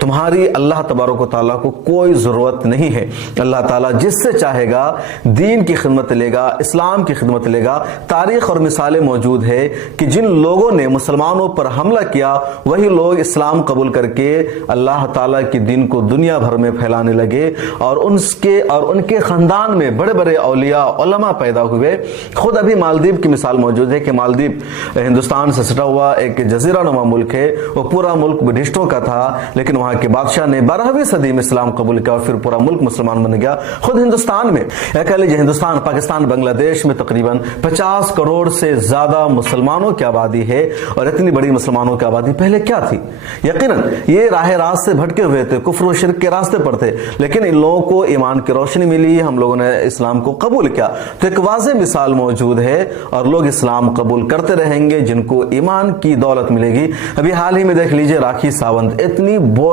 تمہاری اللہ تبارک و تعالیٰ کو کوئی ضرورت نہیں ہے۔ اللہ تعالیٰ جس سے چاہے گا دین کی خدمت لے گا، اسلام کی خدمت لے گا۔ تاریخ اور مثالیں موجود ہے کہ جن لوگوں نے مسلمانوں پر حملہ کیا وہی لوگ اسلام قبول کر کے اللہ تعالیٰ کی دین کو دنیا بھر میں پھیلانے لگے، اور ان کے خاندان میں بڑے بڑے اولیاء علماء پیدا ہوئے۔ خود ابھی مالدیپ کی مثال موجود ہے کہ مالدیپ ہندوستان سے سٹا ہوا ایک جزیرہ نما ملک ہے، وہ پورا ملک بدھسٹوں کا تھا، لیکن وہاں کے بادشاہ نے 12ویں صدی میں اسلام قبول کیا اور پھر پورا ملک مسلمان بن گیا۔ خود ہندوستان میں کہہ لیجیے ہندوستان، پاکستان، بنگلہ دیش میں تقریباً 50 کروڑ سے زیادہ مسلمانوں کی آبادی ہے، اور اتنی بڑی مسلمانوں کی آبادی پہلے کیا تھی؟ یقیناً یہ راہ راست سے بھٹکے ہوئے تھے، کفر و شرک کے راستے پر تھے، لیکن ان لوگوں کو ایمان کی روشنی ملی، ہم لوگوں نے اسلام کو قبول کیا۔ تو ایک واضح مثال موجود ہے، اور لوگ اسلام قبول کرتے رہیں گے جن کو ایمان کی دولت ملے گی۔ ابھی حال ہی میں دیکھ لیجیے راکھی ساونت اتنی